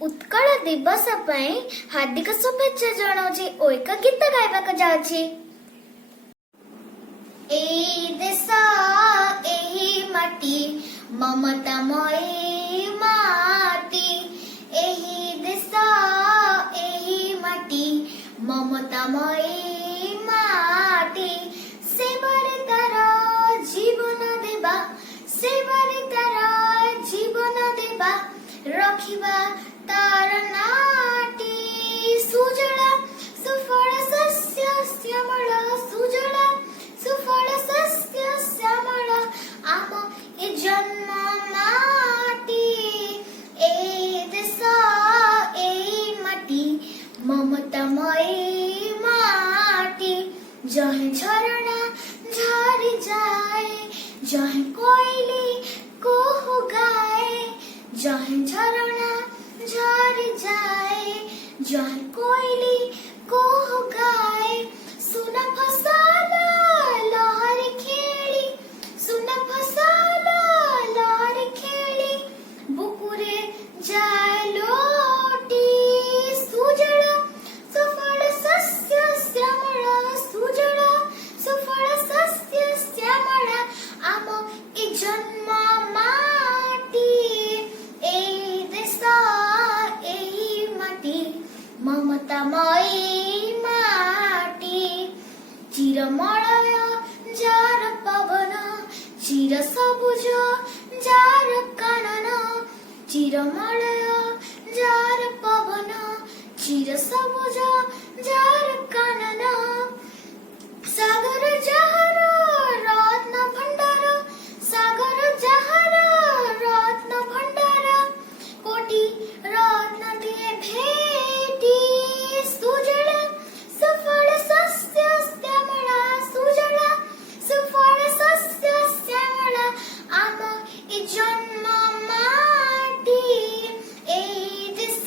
उत्कल दिवस ପାଇଁ हार्दिक शुभेच्छा जणाउछि ओ एक गीत गाइबाक जाउछि। एही देश एही माटी ममतामयी माटी, एही देश एही माटी ममतामयी माटी, सेबारे तार जीवन देबा, सेबारे तार जीवन देबा, रखिबा तार नाटी सुजला सुफल सस्य श्यामल, सुजला सुफल सस्य श्यामल आम ए जन्म माटी, ए देश ए माटी ममतामयी माटी, जहे झरना झरी जाए, जहे कोयली कुहू गाए, जहे झरना झरी जाए, जहे कोयली कुहू गाए, सुन फसल लहरी खेली, सुन फसल लहरी खेली, बुकुरे जाए लोटी, सुजला सुफल सस्य श्यामल, सुजला सुफल सस्य श्यामल आम ए जन्म माटी, ए देश एही माटी ममतामयी माटी, चिरमलय जार पवन, चिर सबुज जार कानन, चिरमलय जार पवन, चिर सबुज जार कानन, सागर जहर रत्न भंडार, सागर जहर रत्न भंडार, कोटि रत्न दिए भेटी, सुजला सुफल सस्य श्यामल, सुजला सुफल सस्य श्यामल आम ए जन्म माटी, ए देश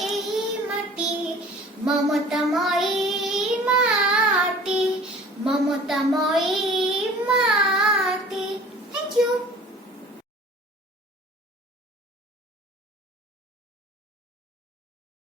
एही माटी ममतामयी माटी, ममतामयी